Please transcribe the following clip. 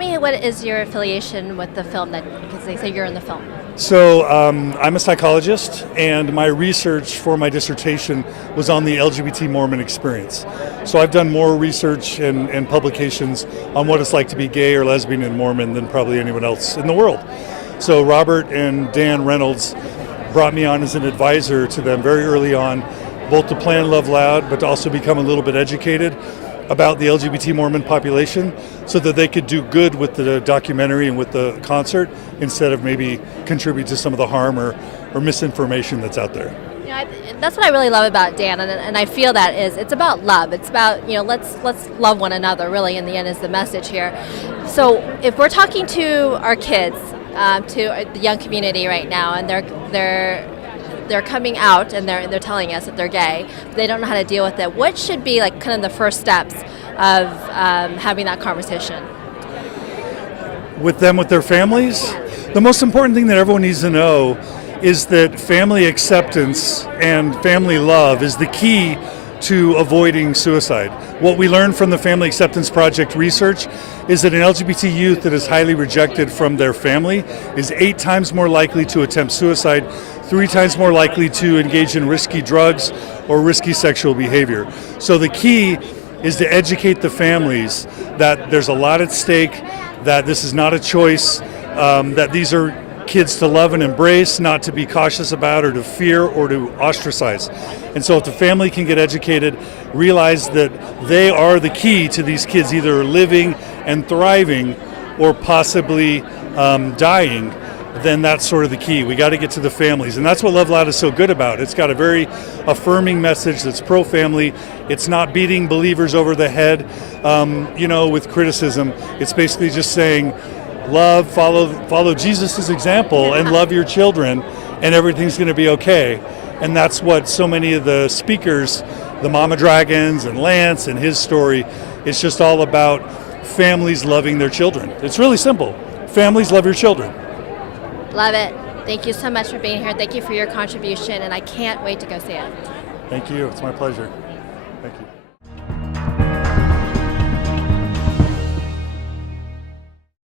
me what is your affiliation with the film, because they say you're in the film. So I'm a psychologist, and my research for my dissertation was on the LGBT Mormon experience. So I've done more research and publications on what it's like to be gay or lesbian and Mormon than probably anyone else in the world. So Robert and Dan Reynolds brought me on as an advisor to them very early on, both to plan LOVELOUD, but to also become a little bit educated about the LGBT Mormon population so that they could do good with the documentary and with the concert instead of maybe contribute to some of the harm or misinformation that's out there. Yeah, that's what I really love about Dan, and I feel that it's about love. It's about, let's love one another, really, in the end is the message here. So if we're talking to our kids, to the young community right now, and they're coming out and they're telling us that they're gay, but they don't know how to deal with it, what should be like kind of the first steps of having that conversation? With them, with their families? The most important thing that everyone needs to know is that family acceptance and family love is the key to avoiding suicide. What we learned from the Family Acceptance Project research is that an LGBT youth that is highly rejected from their family is 8 times more likely to attempt suicide, 3 times more likely to engage in risky drugs or risky sexual behavior. So the key is to educate the families that there's a lot at stake, that this is not a choice, that these are kids to love and embrace, not to be cautious about or to fear or to ostracize. And so if the family can get educated, realize that they are the key to these kids either living and thriving or possibly dying, then that's sort of the key. We got to get to the families. And that's what LOVELOUD is so good about. It's got a very affirming message that's pro-family. It's not beating believers over the head, with criticism. It's basically just saying, love, follow Jesus' example and love your children, and everything's going to be okay. And that's what so many of the speakers, the Mama Dragons and Lance and his story, it's just all about families loving their children. It's really simple. Families love your children. Love it. Thank you so much for being here. Thank you for your contribution, and I can't wait to go see it. Thank you. It's my pleasure.